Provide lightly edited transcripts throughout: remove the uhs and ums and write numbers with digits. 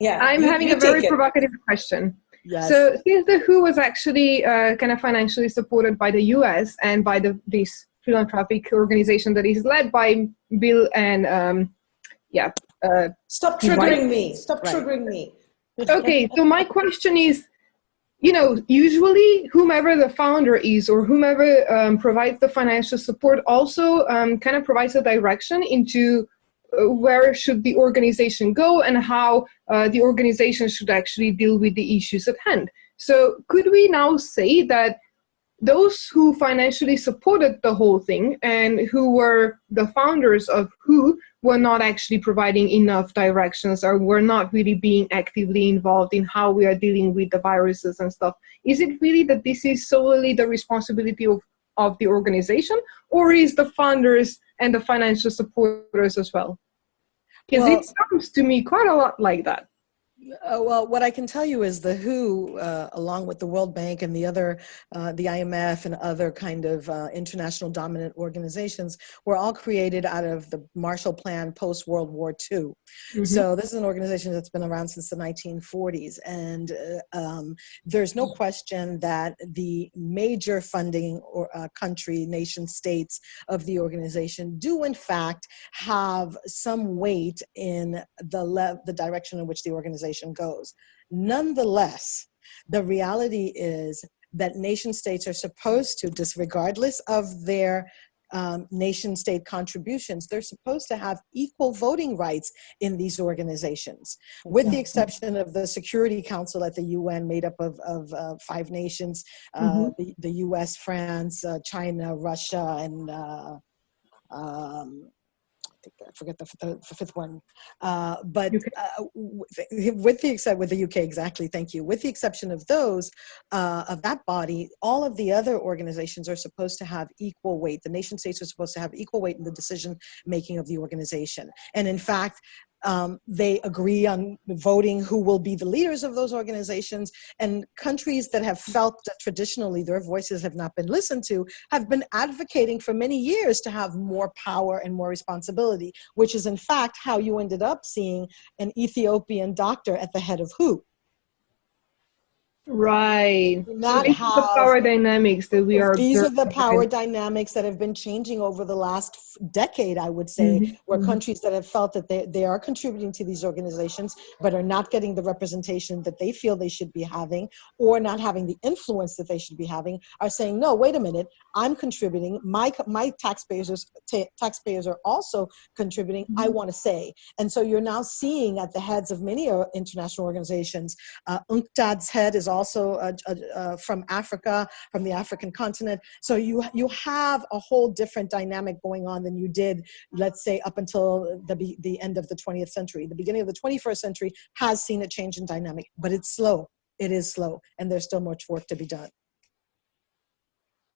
Yeah, I'm having a very provocative question. Yes. So since the WHO was actually kind of financially supported by the U.S. and by this philanthropic organization that is led by Bill and stop triggering me. Stop triggering me. Okay, so my question is, usually whomever the founder is or whomever provides the financial support also kind of provides a direction into where should the organization go and how the organization should actually deal with the issues at hand. So could we now say that those who financially supported the whole thing and who were the founders of WHO were not actually providing enough directions or were not really being actively involved in how we are dealing with the viruses and stuff? Is it really that this is solely the responsibility of the organization, or is the founders and the financial supporters as well? Because it sounds to me quite a lot like that. Well, what I can tell you is the WHO, along with the World Bank and the other, the IMF and other kind of international dominant organizations, were all created out of the Marshall Plan post-World War II. Mm-hmm. So this is an organization that's been around since the 1940s. And there's no question that the major funding or country, nation states of the organization do in fact have some weight in the direction in which the organization goes. Nonetheless, the reality is that nation states are supposed to, regardless of their nation state contributions, they're supposed to have equal voting rights in these organizations, with the exception of the Security Council at the UN, made up of 5 nations, the US, France, China, Russia, and I forget the 5th one, but with the UK, exactly, thank you. With the exception of those, of that body, all of the other organizations are supposed to have equal weight. The nation states are supposed to have equal weight in the decision making of the organization. And in fact, they agree on voting who will be the leaders of those organizations, and countries that have felt that traditionally their voices have not been listened to have been advocating for many years to have more power and more responsibility, which is in fact how you ended up seeing an Ethiopian doctor at the head of WHO. Right. So these are the power dynamics that we are. These are the power dynamics that have been changing over the last decade, I would say, where countries that have felt that they are contributing to these organizations, but are not getting the representation that they feel they should be having, or not having the influence that they should be having, are saying, no, wait a minute, I'm contributing. My taxpayers are also contributing. I want to say. And so you're now seeing at the heads of many international organizations, UNCTAD's head is also from Africa, from the African continent. So you have a whole different dynamic going on than you did, let's say, up until the end of the 20th century. The beginning of the 21st century has seen a change in dynamic, but it's slow. It is slow, and there's still much work to be done.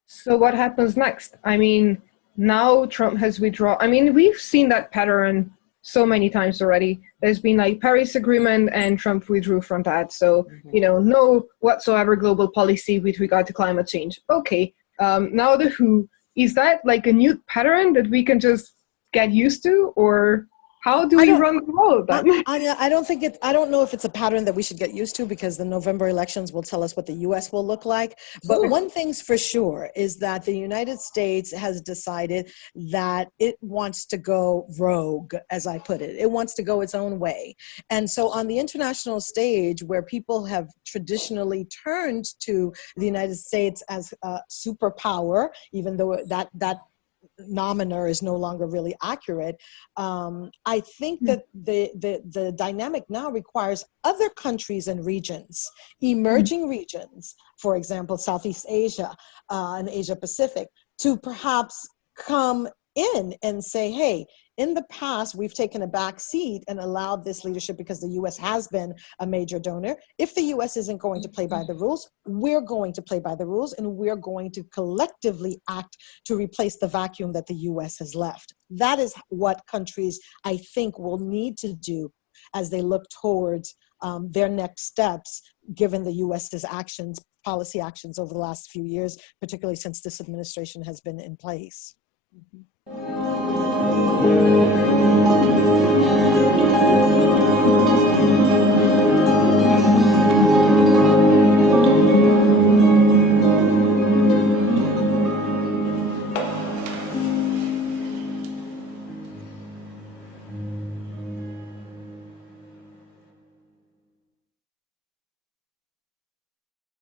So what happens next? I mean, now Trump has withdrawn. I mean, we've seen that pattern so many times already. There's been like Paris Agreement and Trump withdrew from that. So, no whatsoever global policy with regard to climate change. Okay, now the WHO, is that like a new pattern that we can just get used to, or how do we run the world then? I don't know if it's a pattern that we should get used to, because the November elections will tell us what the US will look like. But one thing's for sure is that the United States has decided that it wants to go rogue, as I put it. It wants to go its own way. And so on the international stage, where people have traditionally turned to the United States as a superpower, even though that nomener is no longer really accurate, I think that the dynamic now requires other countries and regions, emerging regions, for example, Southeast Asia and Asia Pacific, to perhaps come in and say, hey, in the past, we've taken a back seat and allowed this leadership because the US has been a major donor. If the US isn't going to play by the rules, we're going to play by the rules, and we're going to collectively act to replace the vacuum that the US has left. That is what countries, I think, will need to do as they look towards their next steps, given the US's actions, policy actions over the last few years, particularly since this administration has been in place. Mm-hmm.